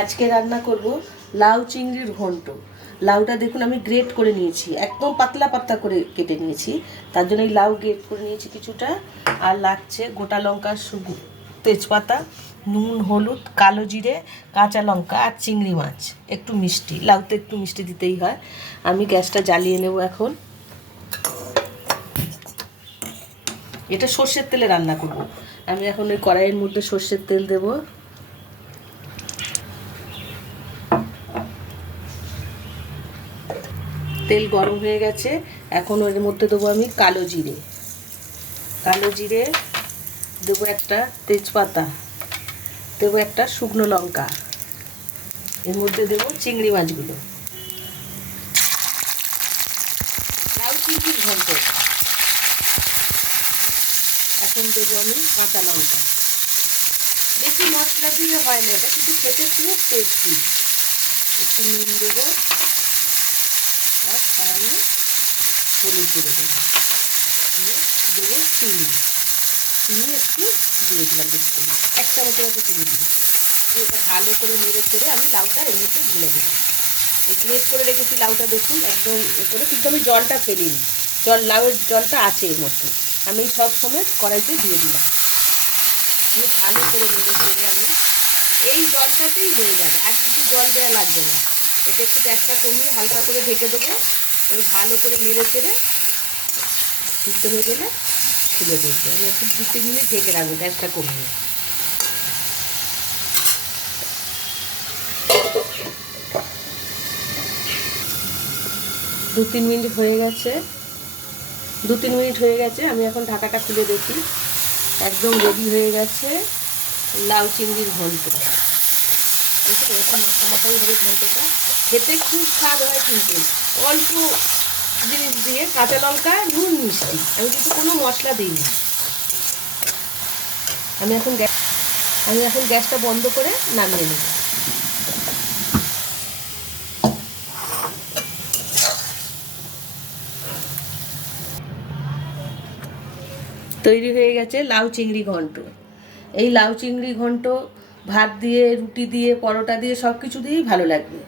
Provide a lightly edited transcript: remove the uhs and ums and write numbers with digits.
আজকে রান্না করব লাউ চিংড়ির ঘন্ট। লাউটা দেখুন আমি গ্রেট করে নিয়েছি, একদম পাতলা পাতলা করে কেটে নিয়েছি। তার জন্য এই লাউ গ্রেট করে নিয়েছি কিছুটা। আর লাগছে গোটা লঙ্কা, তেজপাতা, নুন, হলুদ, কালো জিরে, কাঁচা লঙ্কা আর চিংড়ি মাছ, একটু মিষ্টি। লাউতে একটু মিষ্টি দিতেই হয়। আমি গ্যাসটা জ্বালিয়ে নেব এখন। এটা সর্ষের তেলে রান্না করব। আমি এখন ওই কড়াইয়ের মধ্যে সর্ষের তেল দেব। তেল গরম হয়ে গেছে, এখন ওর মধ্যে দেবো আমি কালো জিরে দেবো, একটা তেজপাতা দেবো, একটা শুকনো লঙ্কা, এর মধ্যে দেবো চিংড়ি মাছগুলো। লাউ চিংড়ির ঘন্ট। এখন দেবো আমি কাঁচা লঙ্কা। বেশি মশলা দিয়ে হয় না এটা, কিন্তু খেতে খুব টেস্টি। একটু নুন দেবো আর সামান্য হলুদ গুঁড়ো দেবো। দেবো চিনি একটু দিয়ে দিলাম, বেশি করে 1 চামচের মতো চিনি দিয়ে এটা ভালো করে নেড়ে চেড়ে আমি লাউটা এর মধ্যে ঢেলে দেবো। গ্রেট করে রেখেছি লাউটা, দেখুন একদম করে, কিন্তু আমি জলটা ফেলিনি। লাউয়ের জলটা আছে এর মধ্যে। আমি সব সময় কড়াইতে দিয়ে দিলাম, দিয়ে ভালো করে নেড়ে চেড়ে আমি এই জলটাতেই হয়ে যাবে, আর কিন্তু জল দেওয়া লাগবে না। এটা একটু গ্যাসটা কমিয়ে হালকা করে ঢেকে দেবো। এবার ভালো করে নেড়ে চেড়ে সিদ্ধ হয়ে গেলে খুলে দেখবে। আমি একটু 2-3 মিনিট ঢেকে রাখবো গ্যাসটা কমিয়ে। দু তিন মিনিট হয়ে গেছে। আমি এখন ঢাকাটা খুলে দেখি, একদম রেডি হয়ে গেছে লাউ চিংড়ির ঘন্ট। দেখুন এরকম মাখামাখাই হবে ঘন্টটা, খেতে খুব স্বাদ হয়। কিন্তু অল্প জিনিস দিয়ে, কাঁচা লঙ্কা, নুন, মিষ্টি, আমি কিন্তু কোনো মশলা দিইনি। আমি এখন গ্যাসটা বন্ধ করে নামিয়ে নেব। তৈরি হয়ে গেছে লাউ চিংড়ি ঘন্ট। এই লাউ চিংড়ি ঘন্ট ভাত দিয়ে, রুটি দিয়ে, পরোটা দিয়ে, সব কিছু দিয়েই ভালো লাগবে।